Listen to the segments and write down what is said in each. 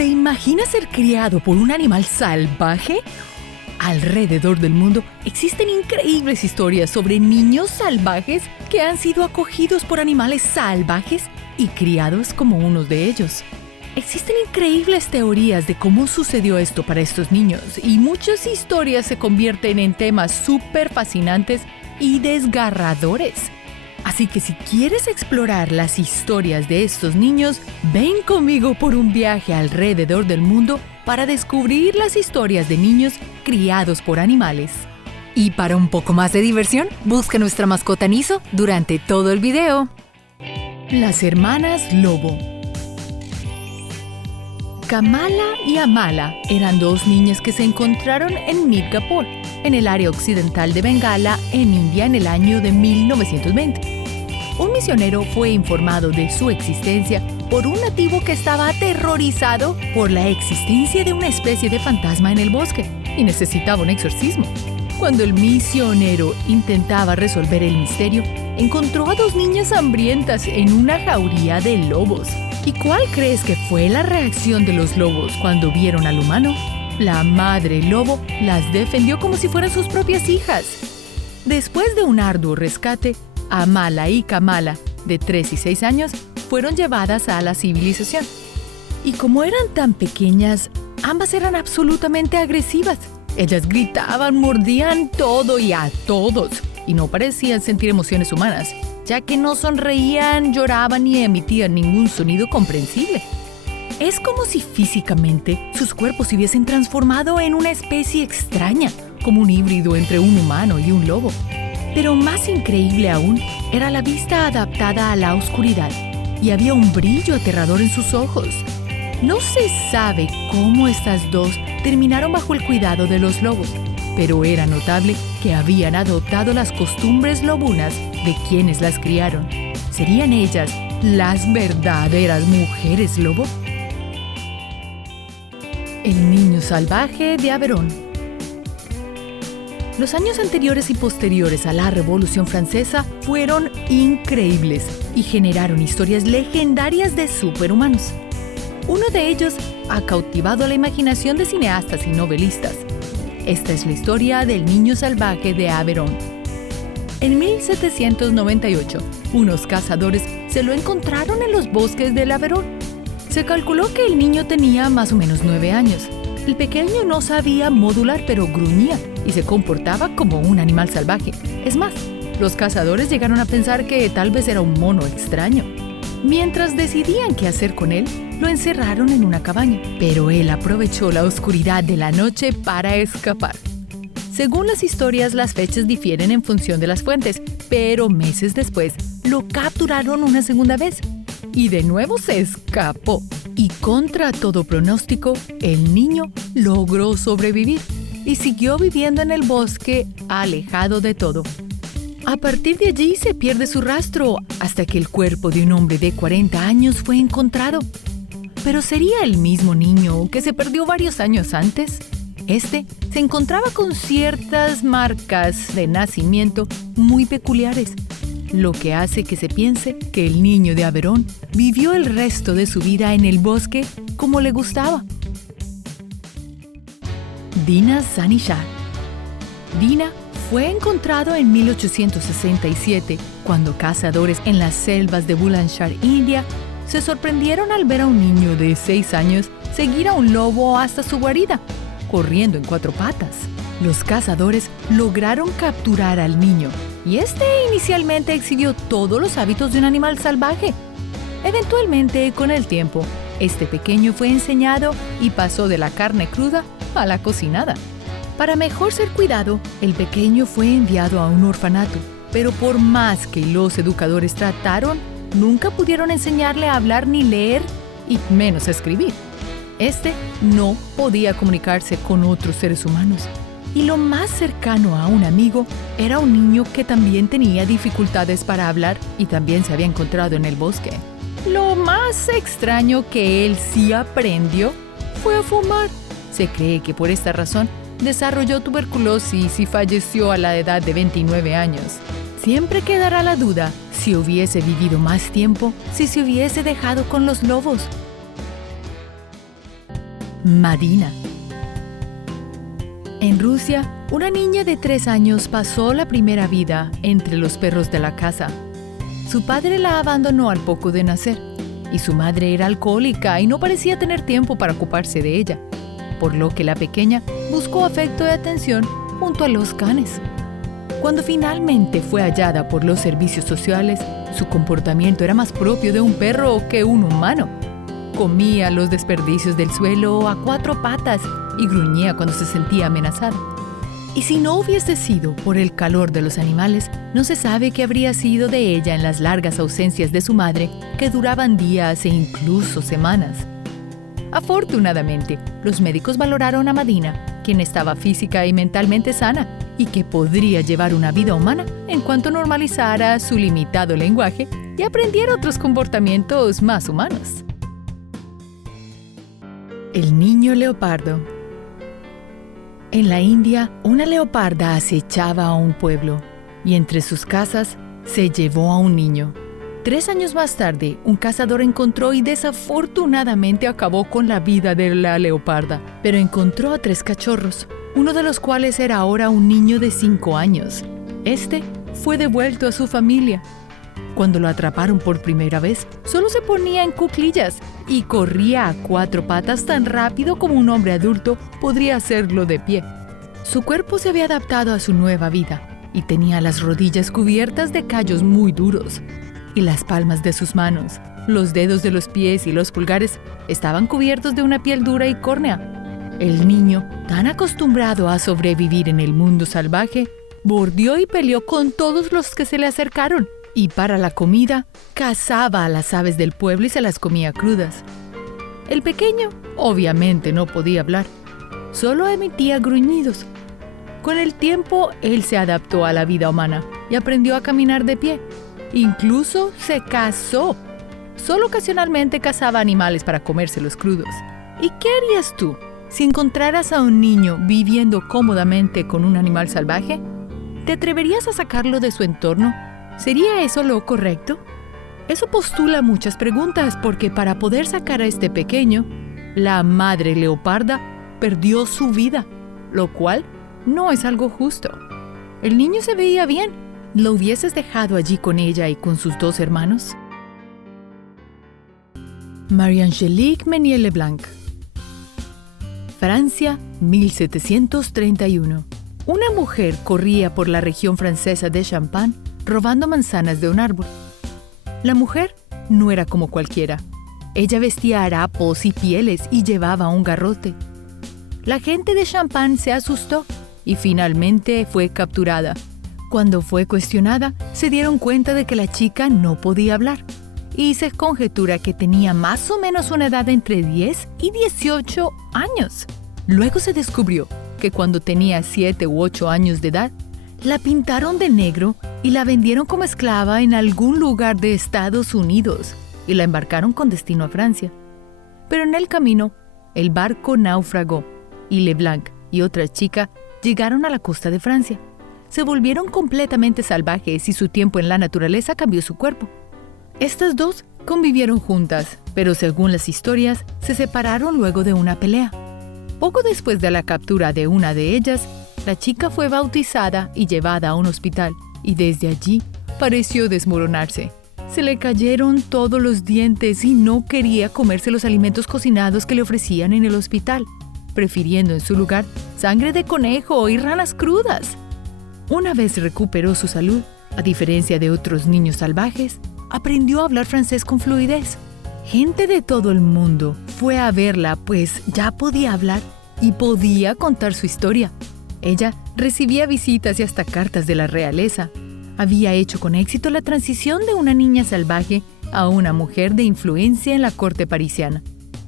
¿Te imaginas ser criado por un animal salvaje? Alrededor del mundo existen increíbles historias sobre niños salvajes que han sido acogidos por animales salvajes y criados como uno de ellos. Existen increíbles teorías de cómo sucedió esto para estos niños y muchas historias se convierten en temas súper fascinantes y desgarradores. Así que si quieres explorar las historias de estos niños, ven conmigo por un viaje alrededor del mundo para descubrir las historias de niños criados por animales. Y para un poco más de diversión, busca nuestra mascota Niso durante todo el video. Las hermanas Lobo. Kamala y Amala eran dos niñas que se encontraron en Mirgapur, en el área occidental de Bengala, en India, en el año de 1920. Un misionero fue informado de su existencia por un nativo que estaba aterrorizado por la existencia de una especie de fantasma en el bosque y necesitaba un exorcismo. Cuando el misionero intentaba resolver el misterio, encontró a dos niñas hambrientas en una jauría de lobos. ¿Y cuál crees que fue la reacción de los lobos cuando vieron al humano? La madre lobo las defendió como si fueran sus propias hijas. Después de un arduo rescate, Amala y Kamala, de 3 y 6 años, fueron llevadas a la civilización. Y como eran tan pequeñas, ambas eran absolutamente agresivas. Ellas gritaban, mordían todo y a todos, y no parecían sentir emociones humanas, ya que no sonreían, lloraban ni emitían ningún sonido comprensible. Es como si físicamente sus cuerpos se hubiesen transformado en una especie extraña, como un híbrido entre un humano y un lobo. Pero más increíble aún era la vista adaptada a la oscuridad, y había un brillo aterrador en sus ojos. No se sabe cómo estas dos terminaron bajo el cuidado de los lobos, pero era notable que habían adoptado las costumbres lobunas de quienes las criaron. ¿Serían ellas las verdaderas mujeres lobo? El niño salvaje de Aveyron. Los años anteriores y posteriores a la Revolución Francesa fueron increíbles y generaron historias legendarias de superhumanos. Uno de ellos ha cautivado la imaginación de cineastas y novelistas. Esta es la historia del niño salvaje de Aveyron. En 1798, unos cazadores se lo encontraron en los bosques del Aveyron. Se calculó que el niño tenía más o menos 9 años. El pequeño no sabía modular, pero gruñía y se comportaba como un animal salvaje. Es más, los cazadores llegaron a pensar que tal vez era un mono extraño. Mientras decidían qué hacer con él, lo encerraron en una cabaña, pero él aprovechó la oscuridad de la noche para escapar. Según las historias, las fechas difieren en función de las fuentes, pero meses después lo capturaron una segunda vez y de nuevo se escapó. Y contra todo pronóstico, el niño logró sobrevivir y siguió viviendo en el bosque, alejado de todo. A partir de allí se pierde su rastro hasta que el cuerpo de un hombre de 40 años fue encontrado. ¿Pero sería el mismo niño que se perdió varios años antes? Este se encontraba con ciertas marcas de nacimiento muy peculiares, lo que hace que se piense que el niño de Aveyron vivió el resto de su vida en el bosque como le gustaba. Dina Sani Shah. Dina fue encontrado en 1867, cuando cazadores en las selvas de Bulandshahr, India, se sorprendieron al ver a un niño de 6 años seguir a un lobo hasta su guarida, corriendo en 4 patas. Los cazadores lograron capturar al niño, y este inicialmente exhibió todos los hábitos de un animal salvaje. Eventualmente, con el tiempo, este pequeño fue enseñado y pasó de la carne cruda a la cocinada. Para mejor ser cuidado, el pequeño fue enviado a un orfanato, pero por más que los educadores trataron, nunca pudieron enseñarle a hablar ni leer, y menos a escribir. Este no podía comunicarse con otros seres humanos. Y lo más cercano a un amigo era un niño que también tenía dificultades para hablar y también se había encontrado en el bosque. Lo más extraño que él sí aprendió fue a fumar. Se cree que por esta razón desarrolló tuberculosis y falleció a la edad de 29 años. Siempre quedará la duda si hubiese vivido más tiempo, si se hubiese dejado con los lobos. Madina. En Rusia, una niña de 3 años pasó la primera vida entre los perros de la casa. Su padre la abandonó al poco de nacer, y su madre era alcohólica y no parecía tener tiempo para ocuparse de ella, por lo que la pequeña buscó afecto y atención junto a los canes. Cuando finalmente fue hallada por los servicios sociales, su comportamiento era más propio de un perro que un humano. Comía los desperdicios del suelo a 4 patas y gruñía cuando se sentía amenazada. Y si no hubiese sido por el calor de los animales, no se sabe qué habría sido de ella en las largas ausencias de su madre, que duraban días e incluso semanas. Afortunadamente, los médicos valoraron a Madina, quien estaba física y mentalmente sana y que podría llevar una vida humana en cuanto normalizara su limitado lenguaje y aprendiera otros comportamientos más humanos. El niño leopardo. En la India, una leoparda acechaba a un pueblo y entre sus casas se llevó a un niño. 3 años más tarde, un cazador encontró y desafortunadamente acabó con la vida de la leoparda, pero encontró a 3 cachorros, uno de los cuales era ahora un niño de 5 años. Este fue devuelto a su familia. Cuando lo atraparon por primera vez, solo se ponía en cuclillas y corría a 4 patas tan rápido como un hombre adulto podría hacerlo de pie. Su cuerpo se había adaptado a su nueva vida y tenía las rodillas cubiertas de callos muy duros, y las palmas de sus manos, los dedos de los pies y los pulgares estaban cubiertos de una piel dura y córnea. El niño, tan acostumbrado a sobrevivir en el mundo salvaje, bordeó y peleó con todos los que se le acercaron, y para la comida, cazaba a las aves del pueblo y se las comía crudas. El pequeño, obviamente, no podía hablar, solo emitía gruñidos. Con el tiempo, él se adaptó a la vida humana y aprendió a caminar de pie. Incluso se casó. Solo ocasionalmente cazaba animales para comérselos crudos. ¿Y qué harías tú si encontraras a un niño viviendo cómodamente con un animal salvaje? ¿Te atreverías a sacarlo de su entorno? ¿Sería eso lo correcto? Eso postula muchas preguntas, porque para poder sacar a este pequeño, la madre leoparda perdió su vida, lo cual no es algo justo. El niño se veía bien. ¿Lo hubieses dejado allí con ella y con sus 2 hermanos? Marie-Angélique Menier-Leblanc. Francia, 1731. Una mujer corría por la región francesa de Champagne robando manzanas de un árbol. La mujer no era como cualquiera. Ella vestía harapos y pieles y llevaba un garrote. La gente de Champagne se asustó y finalmente fue capturada. Cuando fue cuestionada, se dieron cuenta de que la chica no podía hablar y se conjetura que tenía más o menos una edad entre 10 y 18 años. Luego se descubrió que cuando tenía 7 u 8 años de edad, la pintaron de negro y la vendieron como esclava en algún lugar de Estados Unidos y la embarcaron con destino a Francia. Pero en el camino, el barco naufragó y Leblanc y otra chica llegaron a la costa de Francia. Se volvieron completamente salvajes y su tiempo en la naturaleza cambió su cuerpo. Estas 2 convivieron juntas, pero según las historias, se separaron luego de una pelea. Poco después de la captura de una de ellas, la chica fue bautizada y llevada a un hospital, y desde allí pareció desmoronarse. Se le cayeron todos los dientes y no quería comerse los alimentos cocinados que le ofrecían en el hospital, prefiriendo en su lugar sangre de conejo y ranas crudas. Una vez recuperó su salud, a diferencia de otros niños salvajes, aprendió a hablar francés con fluidez. Gente de todo el mundo fue a verla, pues ya podía hablar y podía contar su historia. Ella recibía visitas y hasta cartas de la realeza. Había hecho con éxito la transición de una niña salvaje a una mujer de influencia en la corte parisiana.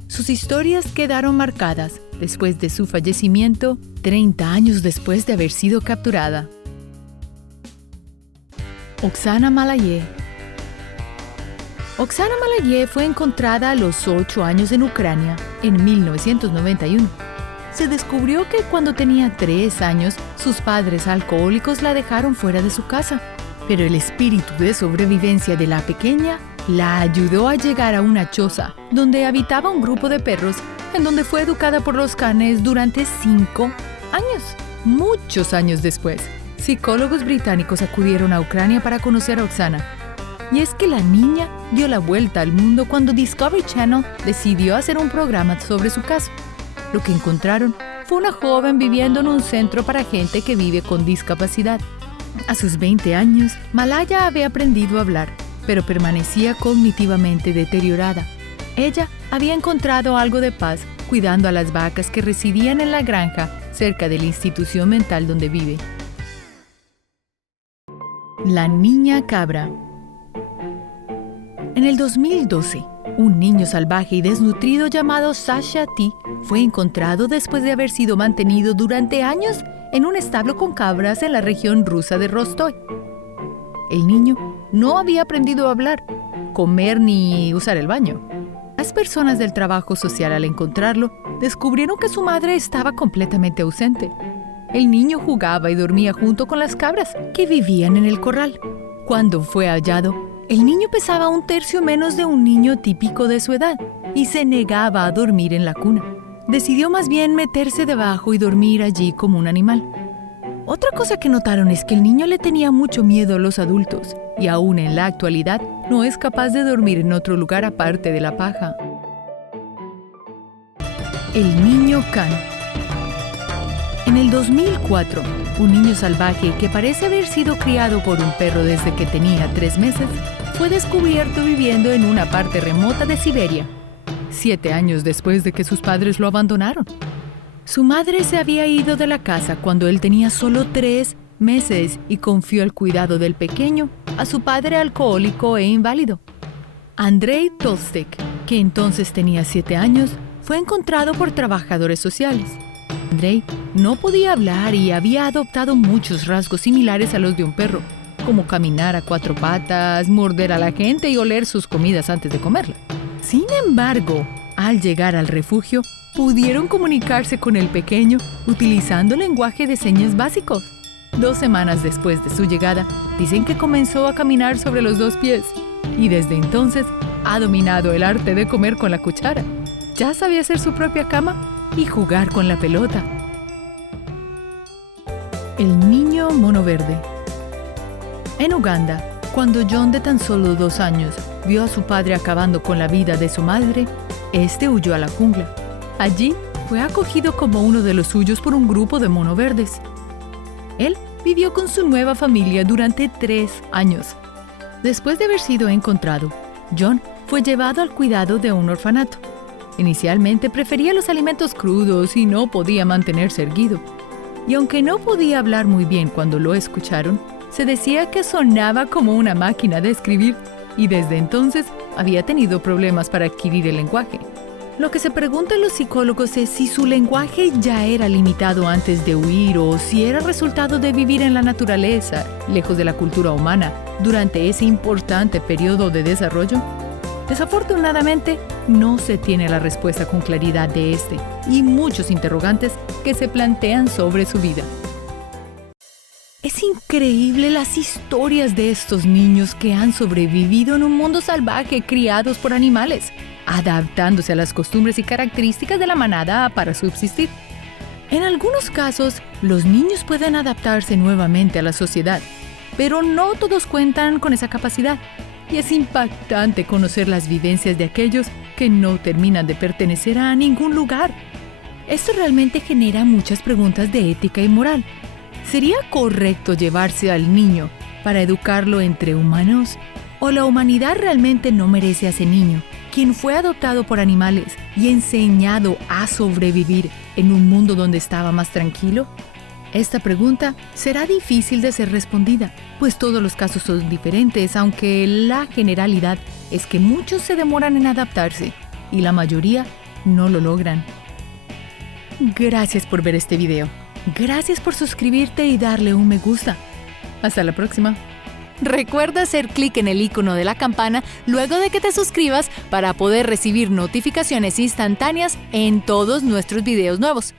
Sus historias quedaron marcadas después de su fallecimiento, 30 años después de haber sido capturada. Oksana Malaye. Oksana Malaye fue encontrada a los 8 años en Ucrania, en 1991. Se descubrió que cuando tenía 3 años, sus padres alcohólicos la dejaron fuera de su casa. Pero el espíritu de sobrevivencia de la pequeña la ayudó a llegar a una choza donde habitaba un grupo de perros en donde fue educada por los canes durante 5 años. Muchos años después, psicólogos británicos acudieron a Ucrania para conocer a Oksana. Y es que la niña dio la vuelta al mundo cuando Discovery Channel decidió hacer un programa sobre su caso. Lo que encontraron fue una joven viviendo en un centro para gente que vive con discapacidad. A sus 20 años, Malaya había aprendido a hablar, pero permanecía cognitivamente deteriorada. Ella había encontrado algo de paz cuidando a las vacas que residían en la granja cerca de la institución mental donde vive. La niña cabra. En el 2012, un niño salvaje y desnutrido llamado Sasha T. fue encontrado después de haber sido mantenido durante años en un establo con cabras en la región rusa de Rostov. El niño no había aprendido a hablar, comer ni usar el baño. Las personas del trabajo social al encontrarlo descubrieron que su madre estaba completamente ausente. El niño jugaba y dormía junto con las cabras que vivían en el corral. Cuando fue hallado, el niño pesaba 1/3 menos de un niño típico de su edad y se negaba a dormir en la cuna. Decidió más bien meterse debajo y dormir allí como un animal. Otra cosa que notaron es que el niño le tenía mucho miedo a los adultos y aún en la actualidad no es capaz de dormir en otro lugar aparte de la paja. El niño Can. En el 2004, un niño salvaje que parece haber sido criado por un perro desde que tenía 3 meses fue descubierto viviendo en una parte remota de Siberia, 7 años después de que sus padres lo abandonaron. Su madre se había ido de la casa cuando él tenía solo 3 meses y confió el cuidado del pequeño a su padre alcohólico e inválido. Andrei Tolstek, que entonces tenía 7 años, fue encontrado por trabajadores sociales. Andrei no podía hablar y había adoptado muchos rasgos similares a los de un perro, como caminar a 4 patas, morder a la gente y oler sus comidas antes de comerla. Sin embargo, al llegar al refugio, pudieron comunicarse con el pequeño utilizando lenguaje de señas básicos. 2 semanas después de su llegada, dicen que comenzó a caminar sobre los 2 pies y desde entonces ha dominado el arte de comer con la cuchara. Ya sabía hacer su propia cama y jugar con la pelota. El niño mono verde. En Uganda, cuando John, de tan solo 2 años, vio a su padre acabando con la vida de su madre, este huyó a la jungla. Allí fue acogido como uno de los suyos por un grupo de mono verdes. Él vivió con su nueva familia durante 3 años. Después de haber sido encontrado, John fue llevado al cuidado de un orfanato. Inicialmente prefería los alimentos crudos y no podía mantenerse erguido. Y aunque no podía hablar muy bien cuando lo escucharon, se decía que sonaba como una máquina de escribir y desde entonces había tenido problemas para adquirir el lenguaje. Lo que se preguntan los psicólogos es si su lenguaje ya era limitado antes de huir o si era resultado de vivir en la naturaleza, lejos de la cultura humana, durante ese importante periodo de desarrollo. Desafortunadamente, no se tiene la respuesta con claridad de este y muchos interrogantes que se plantean sobre su vida. Es increíble las historias de estos niños que han sobrevivido en un mundo salvaje criados por animales, adaptándose a las costumbres y características de la manada para subsistir. En algunos casos, los niños pueden adaptarse nuevamente a la sociedad, pero no todos cuentan con esa capacidad. Y es impactante conocer las vivencias de aquellos que no terminan de pertenecer a ningún lugar. Esto realmente genera muchas preguntas de ética y moral. ¿Sería correcto llevarse al niño para educarlo entre humanos? ¿O la humanidad realmente no merece a ese niño, quien fue adoptado por animales y enseñado a sobrevivir en un mundo donde estaba más tranquilo? Esta pregunta será difícil de ser respondida, pues todos los casos son diferentes, aunque la generalidad es que muchos se demoran en adaptarse y la mayoría no lo logran. Gracias por ver este video. Gracias por suscribirte y darle un me gusta. Hasta la próxima. Recuerda hacer clic en el icono de la campana luego de que te suscribas para poder recibir notificaciones instantáneas en todos nuestros videos nuevos.